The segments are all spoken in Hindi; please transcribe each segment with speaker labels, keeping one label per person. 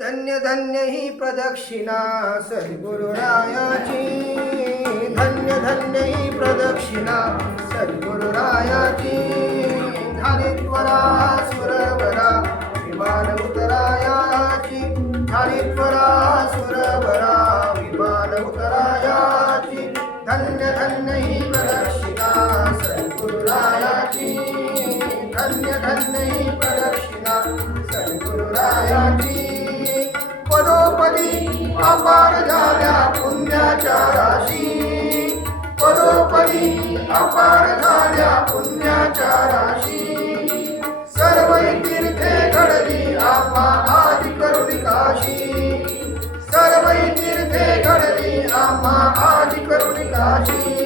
Speaker 1: धन्य धन्य ही प्रदक्षिणा सद्गुरुरायाची धन्य धन्य ही प्रदक्षिणा सद्गुरुरायाची त्वरा सुरवरा विमान उतरायाची त्वरा सुरवरा विमान उतरायाची धन्य धन्य ही प्रदक्षिणा सद्गुरुरायाची धन्य धन्य ही प्रदक्षिणा सद्गुरुरायाची पदोपदी अपार झाल्या पुण्याच्या राशी. पदोपदी अपार झाल्या पुण्याच्या राशी. सर्व तीर्थे घडली आम्हा आदि करुणी काशी. सर्व तीर्थे घडली आम्हा आदि करुणी काशी.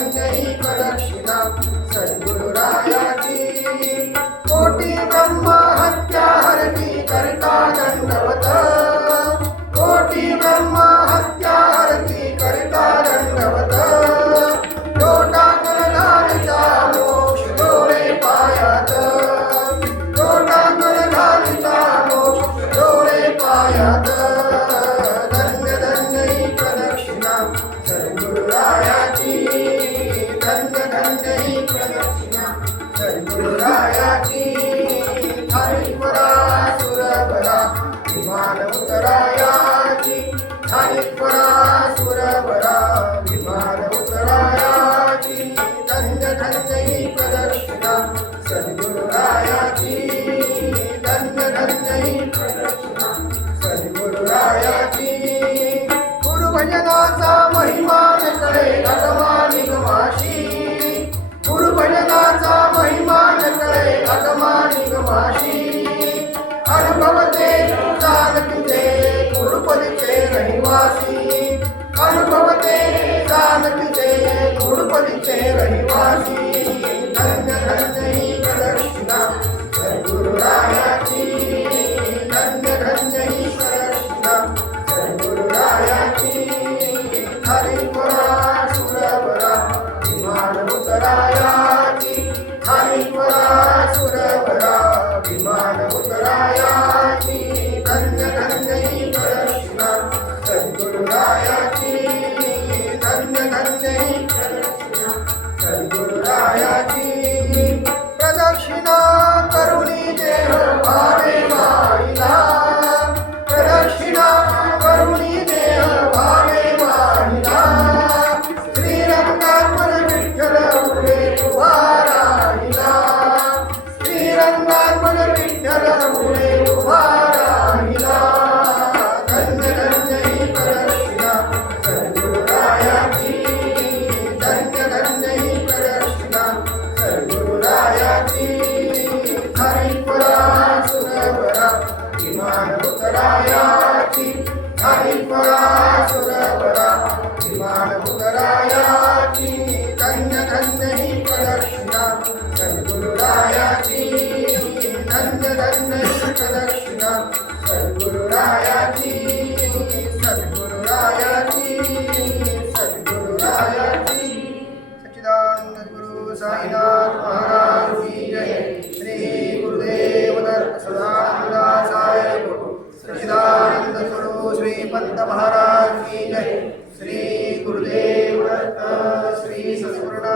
Speaker 1: नाचती गुरुभजनाचा महिमा नकळे अगमा निगमाशी गुरुभजनाचा महिमा नकळे अगमा निगमाशी अनुभवते जानते गुरुपदीचे रहिवासी अनुभवते जानते गुरुपदीचे रहिवासी साईनाथ महाराज की जय श्री गुरुदेव दत्त सदानंदा साहेब सचिदानंद स्वरूप श्री पंत महाराज की जय श्री गुरुदेव दत्त श्री सत्पूर्ण